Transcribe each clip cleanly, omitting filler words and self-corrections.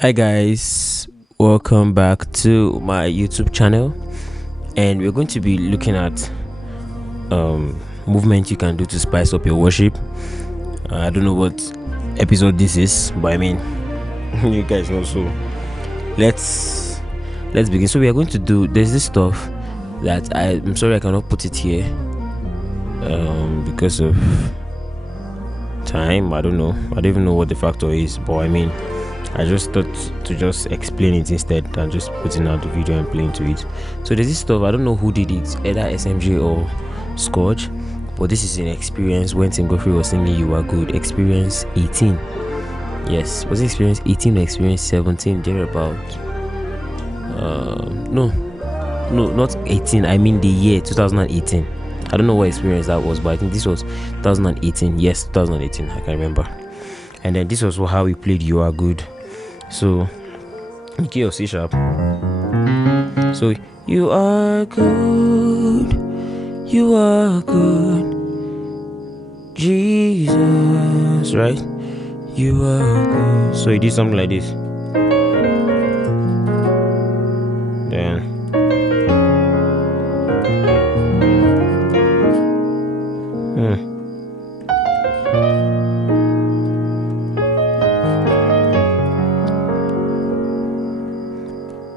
Hi guys, welcome back to my YouTube channel, and we're going to be looking at movement you can do to spice up your worship. I don't know what episode this is, but I mean you guys know. So let's begin. So we are going to do. There's this stuff that I'm sorry I cannot put it here because of time. I don't know. I don't even know what the factor is, but I mean, I just thought to just explain it instead than just putting out the video and playing to it. So there's this stuff, I don't know who did it, either SMJ or Scourge, but this is an experience when Tim Godfrey was singing You Are Good. Experience 18. Yes, was it experience 18 or experience 17? They're about no, not 18. I mean the year 2018. I don't know what experience that was, but I think this was 2018. Yes, 2018. I can remember. And then this was how we played You Are Good. So key of C sharp. So you are good, you are good, Jesus, right? You are good. So you did something like this. Then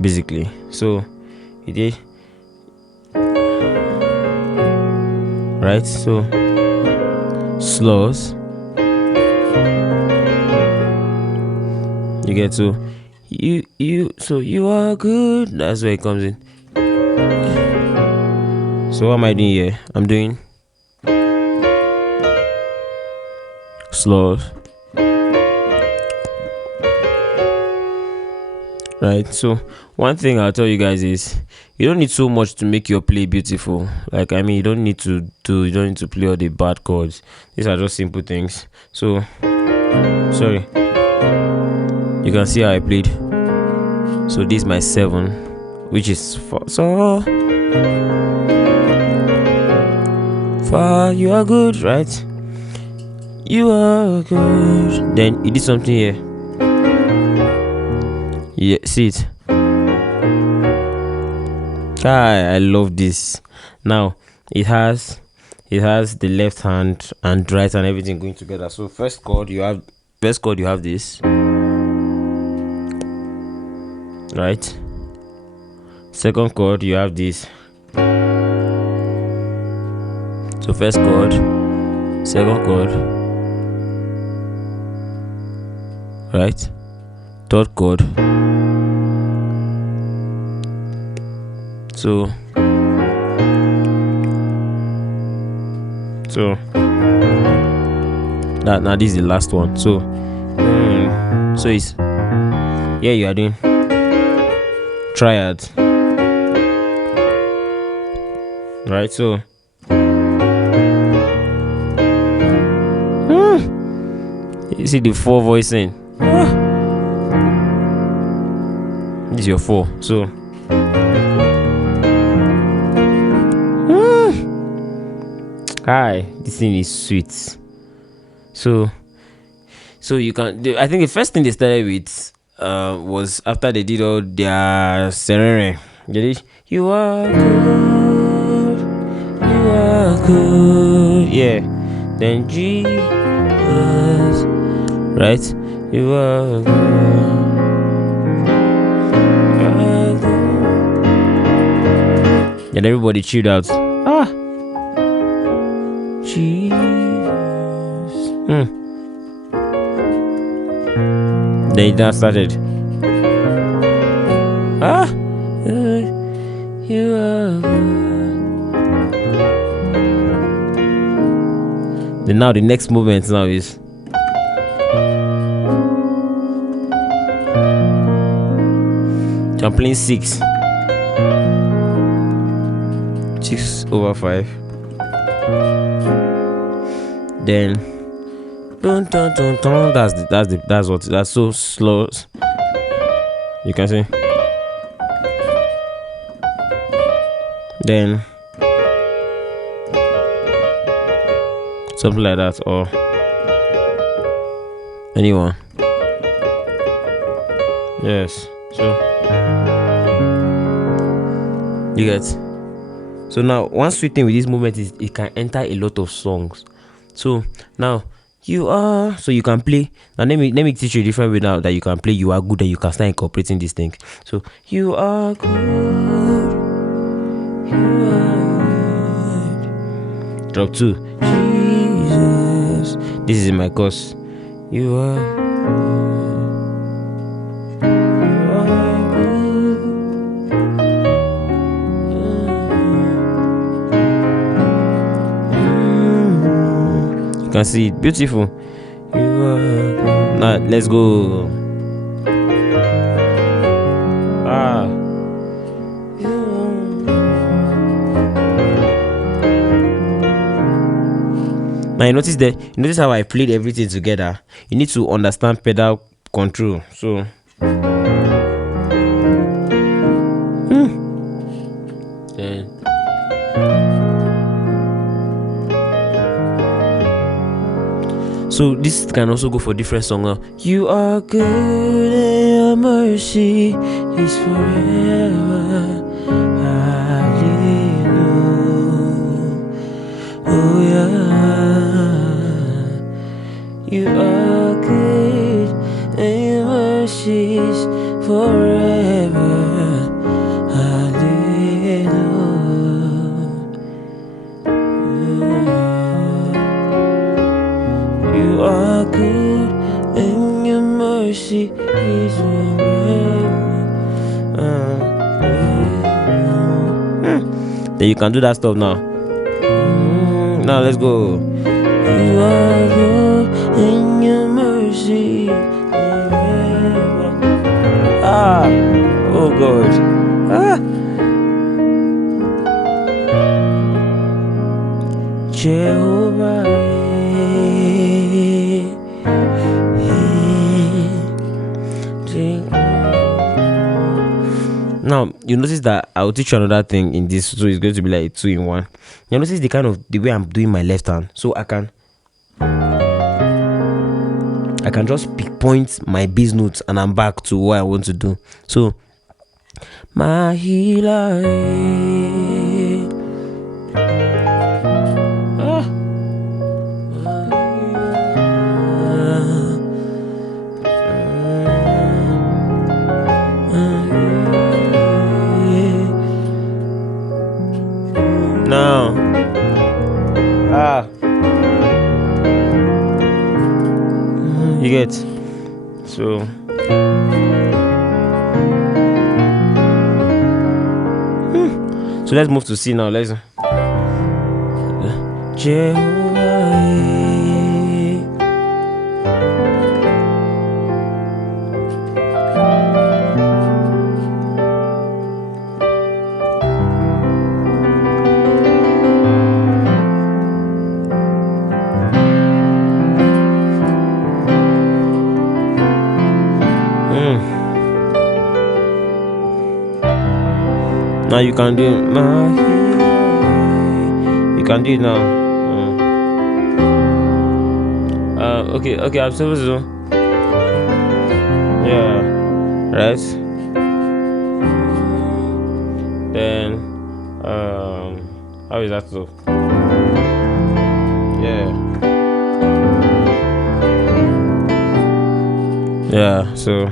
basically, so you did right. So slows, you get to so you are good. That's where it comes in. So what am I doing here? I'm doing slows, right? So one thing I'll tell you guys is you don't need so much to make your play beautiful. Like, I mean, you don't need to play all the bad chords. These are just simple things. So sorry, you can see how I played. So this is my 7, which is so far. You are good, right? You are good. Then you did something here. Yeah, see it. I love this. Now it has the left hand and right and everything going together. So first chord you have this, right? Second chord you have this. So first chord, second chord, right? Third chord. So that now this is the last one. So so it's you are doing triad, right? So you see the 4 voicing. This is your 4. So this thing is sweet. So you can. I think the first thing they started with was after they did all their serene. You are good, you are good. Yeah. Then Jesus, right? You are good. And everybody chilled out. Jesus. Then it now started. You are good. Then now the next movement now is I'm playing 6 over 5. Then that's so slow. You can see. Then something like that, or anyone. Yes. So you get. So now one sweet thing with this movement is it can enter a lot of songs. So now you are, so you can play. Now let me teach you a different way now that you can play. You are good, and you can start incorporating these things. So you are good. You are good. Drop 2. Jesus. This is in my course. You are. Can see it, beautiful. You are. Now let's go. Now you notice how I played everything together. You need to understand pedal control. So then so this can also go for different songs. You are good and your mercy is forever. Hallelujah. Oh yeah. You are good and your mercy is forever. You are good and your mercy is forever. Then you can do that stuff now. Now let's go. You are good and your mercy forever. Oh God. Jehovah. Now you notice that I'll teach you another thing in this, so it's going to be like 2 in 1. You notice the way I'm doing my left hand, so I can just pinpoint my bass notes and I'm back to what I want to do. So my healer. Now you get. So so let's move to C now. Let's Jehovah. Now you can do it. You can do it now. Okay, I'm supposed to. Yeah, right. Then, how is that so? Yeah, so.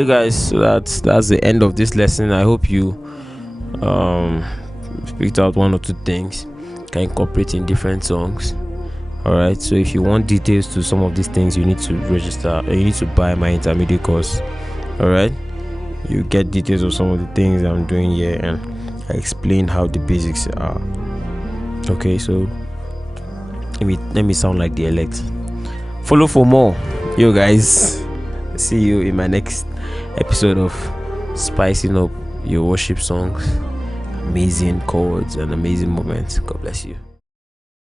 you guys, so that's the end of this lesson. I hope you picked out one or two things can incorporate in different songs. All right, so if you want details to some of these things, you need to register, you need to buy my intermediate course. All right, you get details of some of the things I'm doing here, and I explain how the basics are. Okay, so let me sound like the elect. Follow for more, you guys. See you in my next episode of Spicing Up Your Worship Songs. Amazing chords and amazing moments. God bless you.